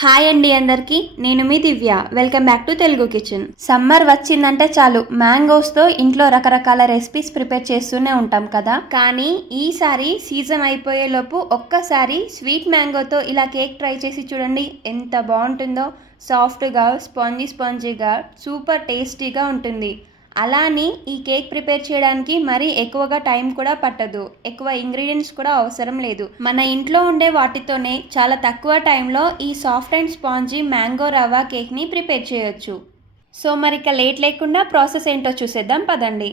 Hi అండి అందరికీ, నేను మీ Divya. Welcome back to Telugu kitchen. Summer వచ్చిందంటే చాలు మ్యాంగోస్తో ఇంట్లో రకరకాల రెసిపీస్ ప్రిపేర్ చేస్తూనే ఉంటాం కదా. కానీ ఈసారి సీజన్ అయిపోయేలోపు ఒక్కసారి స్వీట్ మ్యాంగోతో ఇలా కేక్ ట్రై చేసి చూడండి, ఎంత బాగుంటుందో. సాఫ్ట్గా స్పాంజీగా సూపర్ టేస్టీగా ఉంటుంది. అలానే ఈ కేక్ ప్రిపేర్ చేయడానికి మరీ ఎక్కువగా టైం కూడా పట్టదు, ఎక్కువ ఇంగ్రీడియంట్స్ కూడా అవసరం లేదు. మన ఇంట్లో ఉండే వాటితోనే చాలా తక్కువ టైంలో ఈ సాఫ్ట్ అండ్ స్పాంజీ మ్యాంగో రవ్వ కేక్ని ప్రిపేర్ చేయొచ్చు. సో మరి ఇక లేట్ లేకుండా ప్రాసెస్ ఏంటో చూసేద్దాం పదండి.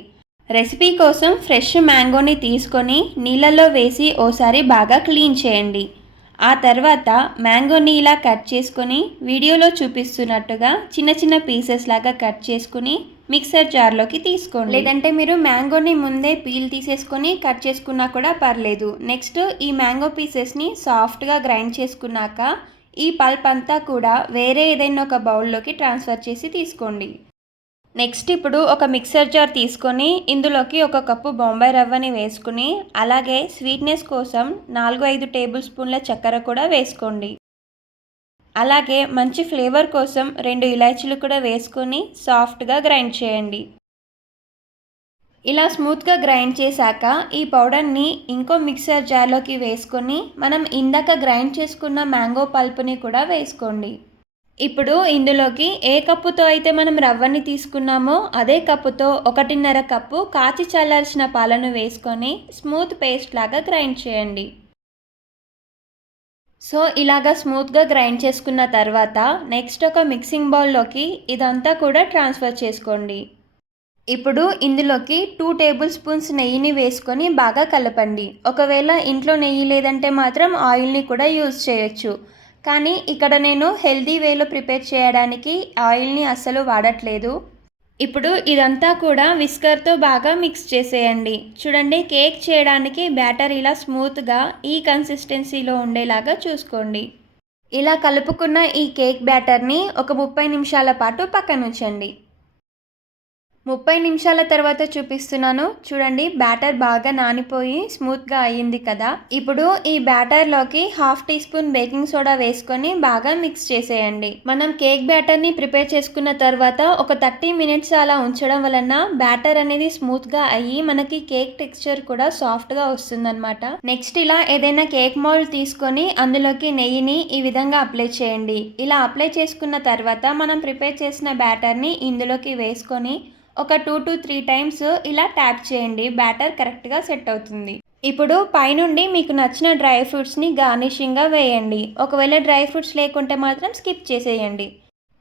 రెసిపీ కోసం ఫ్రెష్ మ్యాంగోని తీసుకొని నీళ్ళల్లో వేసి ఓసారి బాగా క్లీన్ చేయండి. ఆ తర్వాత మ్యాంగోని ఇలా కట్ చేసుకొని వీడియోలో చూపిస్తున్నట్టుగా చిన్న చిన్న పీసెస్ లాగా కట్ చేసుకుని మిక్సర్ జార్లోకి తీసుకోండి. లేదంటే మీరు మ్యాంగోని ముందే పీల్ తీసేసుకొని కట్ చేసుకున్నా కూడా పర్లేదు. నెక్స్ట్ ఈ మ్యాంగో పీసెస్ని సాఫ్ట్గా గ్రైండ్ చేసుకున్నాక ఈ పల్ప్ అంతా కూడా వేరే ఏదైనా ఒక బౌల్లోకి ట్రాన్స్ఫర్ చేసి తీసుకోండి. నెక్స్ట్ ఇప్పుడు ఒక మిక్సర్ జార్ తీసుకొని ఇందులోకి 1 కప్పు బొంబాయి రవ్వని వేసుకుని అలాగే స్వీట్నెస్ కోసం 4-5 టేబుల్ స్పూన్ల చక్కెర కూడా వేసుకోండి. అలాగే మంచి ఫ్లేవర్ కోసం 2 ఇలాచీలు కూడా వేసుకొని సాఫ్ట్గా గ్రైండ్ చేయండి. ఇలా స్మూత్గా గ్రైండ్ చేశాక ఈ పౌడర్ని ఇంకో మిక్సర్ జార్లోకి వేసుకొని మనం ఇందాక గ్రైండ్ చేసుకున్న మ్యాంగో పల్ప్ని కూడా వేసుకోండి. ఇప్పుడు ఇందులోకి ఏ కప్పుతో అయితే మనం రవ్వని తీసుకున్నామో అదే కప్పుతో 1.5 కప్పు కాచి చల్లార్చిన పాలను వేసుకొని స్మూత్ పేస్ట్ లాగా గ్రైండ్ చేయండి. సో ఇలాగా స్మూత్గా గ్రైండ్ చేసుకున్న తర్వాత నెక్స్ట్ ఒక మిక్సింగ్ బౌల్లోకి ఇదంతా కూడా ట్రాన్స్ఫర్ చేసుకోండి. ఇప్పుడు ఇందులోకి 2 టేబుల్ స్పూన్స్ నెయ్యిని వేసుకొని బాగా కలపండి. ఒకవేళ ఇంట్లో నెయ్యి లేదంటే మాత్రం ఆయిల్ని కూడా యూజ్ చేయొచ్చు. కానీ ఇక్కడ నేను హెల్దీ వేలో ప్రిపేర్ చేయడానికి ఆయిల్ని అస్సలు వాడట్లేదు. ఇప్పుడు ఇదంతా కూడా విస్కర్తో బాగా మిక్స్ చేసేయండి. చూడండి, కేక్ చేయడానికి బ్యాటర్ ఇలా స్మూత్గా ఈ కన్సిస్టెన్సీలో ఉండేలాగా చూసుకోండి. ఇలా కలుపుకున్న ఈ కేక్ బ్యాటర్ని ఒక 30 నిమిషాల పాటు పక్కనుంచండి. 30 నిమిషాల తర్వాత చూపిస్తున్నాను. చూడండి, బ్యాటర్ బాగా నానిపోయి స్మూత్గా అయ్యింది కదా. ఇప్పుడు ఈ బ్యాటర్లోకి 1/2 టీ స్పూన్ బేకింగ్ సోడా వేసుకొని బాగా మిక్స్ చేసేయండి. మనం కేక్ బ్యాటర్ని ప్రిపేర్ చేసుకున్న తర్వాత ఒక 30 మినిట్స్ అలా ఉంచడం వలన బ్యాటర్ అనేది స్మూత్గా అయ్యి మనకి కేక్ టెక్స్చర్ కూడా సాఫ్ట్గా వస్తుందన్నమాట. నెక్స్ట్ ఇలా ఏదైనా కేక్ మౌల్డ్ తీసుకొని అందులోకి నెయ్యిని ఈ విధంగా అప్లై చేయండి. ఇలా అప్లై చేసుకున్న తర్వాత మనం ప్రిపేర్ చేసిన బ్యాటర్ని ఇందులోకి వేసుకొని ఒక 2 to 3 టైమ్స్ ఇలా ట్యాప్ చేయండి. బ్యాటర్ కరెక్ట్గా సెట్ అవుతుంది. ఇప్పుడు పైనుండి మీకు నచ్చిన డ్రై ఫ్రూట్స్ని గార్నిషింగ్గా వేయండి. ఒకవేళ డ్రై ఫ్రూట్స్ లేకుంటే మాత్రం స్కిప్ చేసేయండి.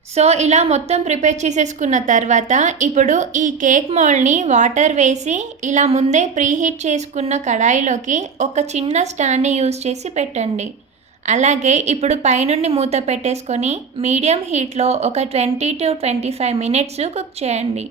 సో ఇలా మొత్తం ప్రిపేర్ చేసేసుకున్న తర్వాత ఇప్పుడు ఈ కేక్ మౌల్డ్ని వాటర్ వేసి ఇలా ముందే ప్రీహీట్ చేసుకున్న కడాయిలోకి ఒక చిన్న స్టాండ్ని యూజ్ చేసి పెట్టండి. అలాగే ఇప్పుడు పైనుండి మూత పెట్టేసుకొని మీడియం హీట్లో ఒక 20 to 25 మినిట్స్ కుక్ చేయండి.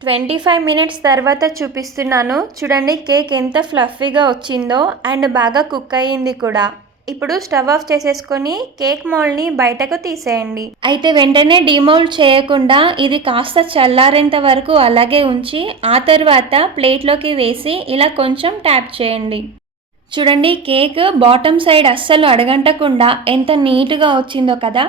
25 మినిట్స్ తర్వాత చూపిస్తున్నాను. చూడండి, కేక్ ఎంత ఫ్లఫీగా వచ్చిందో అండ్ బాగా కుక్ అయ్యింది కూడా. ఇప్పుడు స్టవ్ ఆఫ్ చేసేసుకొని కేక్ మౌల్డ్ని బయటకు తీసేయండి. అయితే వెంటనే డిమౌల్డ్ చేయకుండా ఇది కాస్త చల్లారేంత వరకు అలాగే ఉంచి ఆ తర్వాత ప్లేట్లోకి వేసి ఇలా కొంచెం ట్యాప్ చేయండి. చూడండి, కేక్ బాటమ్ సైడ్ అస్సలు అడగంటకుండా ఎంత నీట్గా వచ్చిందో కదా.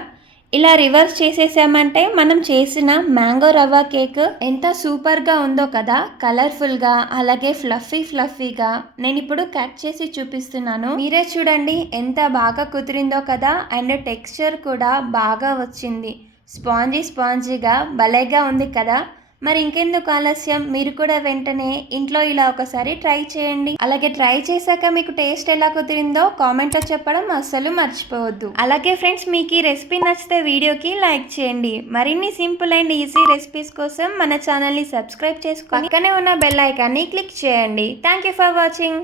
ఇలా రివర్స్ చేసేసామంటే మనం చేసిన మ్యాంగో రవ్వ కేక్ ఎంత సూపర్గా ఉందో కదా. కలర్ఫుల్గా అలాగే ఫ్లఫీగా. నేను ఇప్పుడు కట్ చేసి చూపిస్తున్నాను, మీరే చూడండి ఎంత బాగా కుదిరిందో కదా. అండ్ టెక్స్చర్ కూడా బాగా వచ్చింది, స్పాంజీగా భలేగా ఉంది కదా. మరి ఇంకెందుకు ఆలస్యం, మీరు కూడా వెంటనే ఇంట్లో ఇలా ఒకసారి ట్రై చేయండి. అలాగే ట్రై చేశాక మీకు టేస్ట్ ఎలా కుదిరిందో కామెంట్లో చెప్పడం అస్సలు మర్చిపోవద్దు. అలాగే ఫ్రెండ్స్, మీకు ఈ రెసిపీ నచ్చితే వీడియోకి లైక్ చేయండి. మరిన్ని సింపుల్ అండ్ ఈజీ రెసిపీస్ కోసం మన ఛానల్ని సబ్స్క్రైబ్ చేసుకొని పక్కనే ఉన్న బెల్ ఐకాన్ని క్లిక్ చేయండి. Thank you for watching.